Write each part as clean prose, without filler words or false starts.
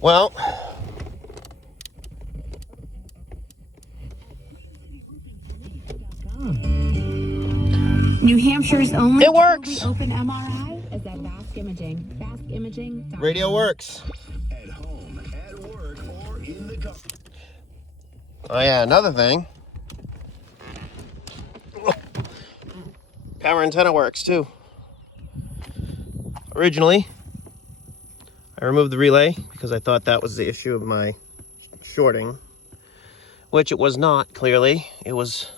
Well, New Hampshire's only it works. open MRI is at Basque Imaging. Basque Imaging. Radio works. At home, at work, or in the car. Oh yeah, another thing. Power antenna works too. Originally, I removed the relay because I thought that was the issue of my shorting, which it was not, clearly. It was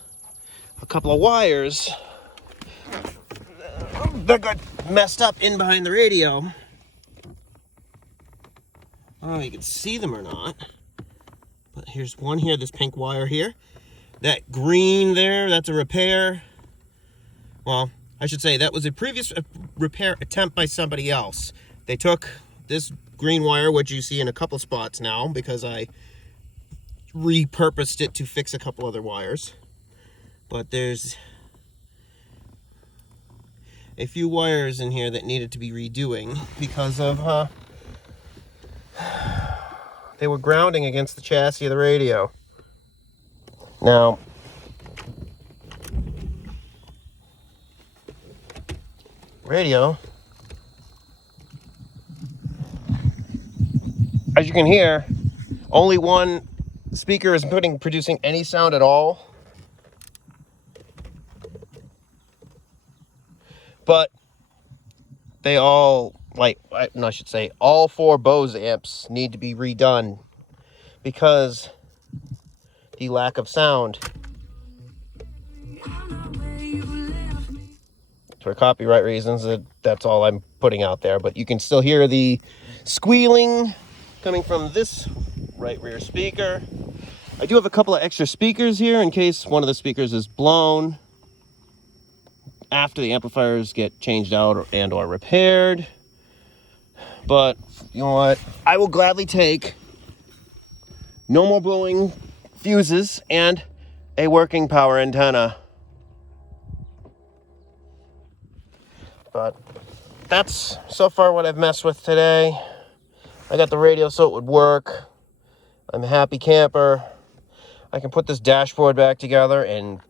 a couple of wires that got messed up in behind the radio. I don't know if you can see them or not, but here's one here, this pink wire here. That green there, that's a repair. Well, I should say that was a previous repair attempt by somebody else. They took this green wire, which you see in a couple spots now because I repurposed it to fix a couple other wires. But there's a few wires in here that needed to be redoing because of they were grounding against the chassis of the radio. Now, radio, as you can hear, only one speaker is producing any sound at all. But they all, I should say, all 4 Bose amps need to be redone because the lack of sound. For copyright reasons, that's all I'm putting out there. But you can still hear the squealing coming from this right rear speaker. I do have a couple of extra speakers here in case one of the speakers is blown after the amplifiers get changed out or repaired. But you know what? I will gladly take no more blowing fuses and a working power antenna. But that's so far what I've messed with today. I got the radio so it would work. I'm a happy camper. I can put this dashboard back together and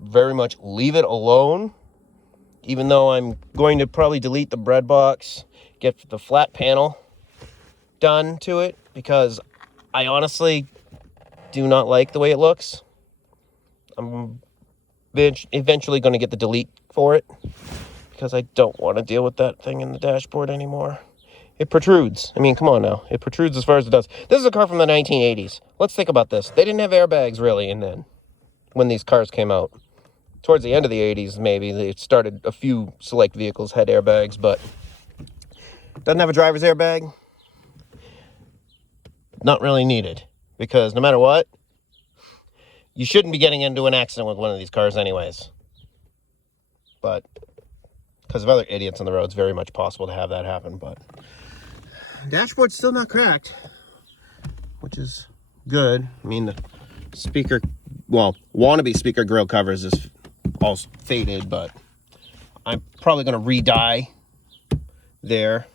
very much leave it alone. Even though I'm going to probably delete the bread box, get the flat panel done to it, because I honestly do not like the way it looks. I'm eventually going to get the delete for it, because I don't want to deal with that thing in the dashboard anymore. It protrudes. I mean, come on now. It protrudes as far as it does. This is a car from the 1980s. Let's think about this. They didn't have airbags really when these cars came out. Towards the end of the 80s, maybe, they started, a few select vehicles had airbags, but doesn't have a driver's airbag. Not really needed, because no matter what, you shouldn't be getting into an accident with one of these cars anyways. But because of other idiots on the road, it's very much possible to have that happen. But dashboard's still not cracked, which is good. I mean, the speaker, wannabe speaker grill covers is all faded, but I'm probably going to re-dye there.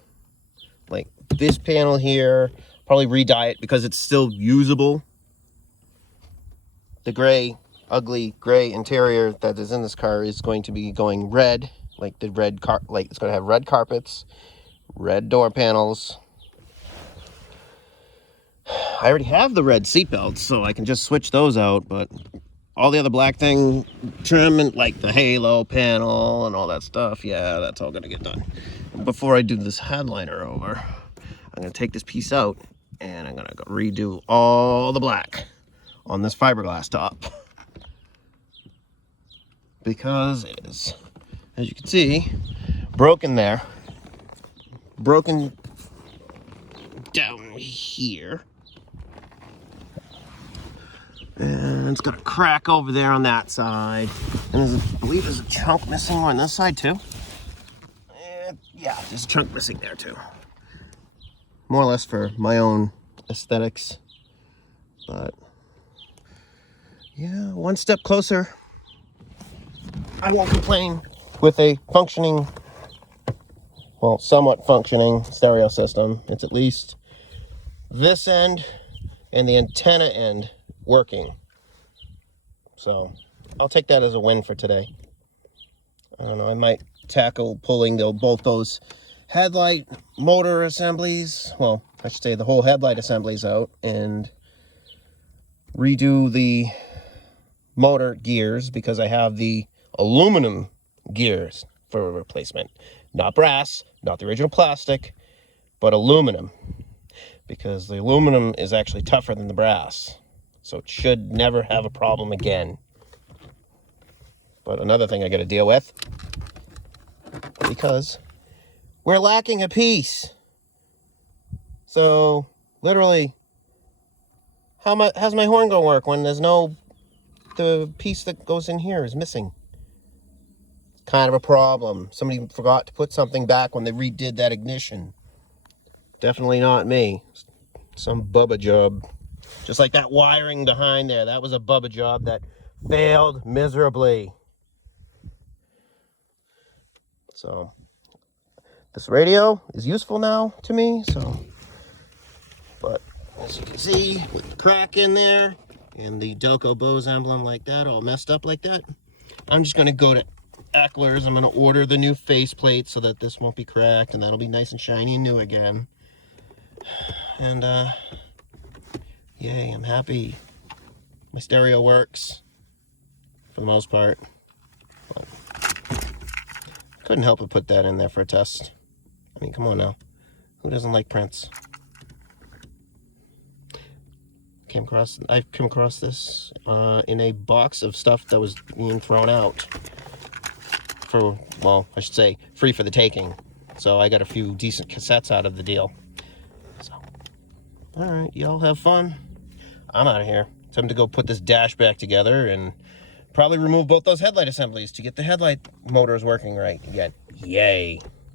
Like this panel here, probably re-dye it because it's still usable. The gray, ugly gray interior that is in this car is going to be going red, like the red it's going to have red carpets, red door panels. I already have the red seat belts, so I can just switch those out, but all the other black thing trim and like the halo panel and all that stuff, yeah, that's all gonna get done. Before I do this headliner over, I'm gonna take this piece out and I'm gonna redo all the black on this fiberglass top, because it is, as you can see, broken there, broken down here. And it's got a crack over there on that side. And I believe there's a chunk missing on this side too. Yeah, there's a chunk missing there too. More or less for my own aesthetics. But yeah, one step closer. I won't complain with a functioning, somewhat functioning stereo system. It's at least this end and the antenna end working. So I'll take that as a win for today. I don't know, I might tackle pulling both those headlight motor assemblies, well, I should say the whole headlight assemblies out, and redo the motor gears, because I have the aluminum gears for a replacement. Not brass, not the original plastic, but aluminum, because the aluminum is actually tougher than the brass, so it should never have a problem again. But another thing I got to deal with, because we're lacking a piece. So literally, how's my horn gonna work when the piece that goes in here is missing? Kind of a problem. Somebody forgot to put something back when they redid that ignition. Definitely not me. Some Bubba job. Just like that wiring behind there. That was a Bubba job that failed miserably. So this radio is useful now to me, but as you can see, with the crack in there and the Delco Bose emblem like that, all messed up like that, I'm just gonna go to Eckler's. I'm gonna order the new faceplate so that this won't be cracked, and that'll be nice and shiny and new again. And yay, I'm happy. My stereo works for the most part. But couldn't help but put that in there for a test. I mean, come on now. Who doesn't like Prince? I've come across this in a box of stuff that was being thrown out for, well, I should say, free for the taking. So I got a few decent cassettes out of the deal. So, all right, y'all have fun. I'm out of here. Time to go put this dash back together and probably remove both those headlight assemblies to get the headlight motors working right again. Yay.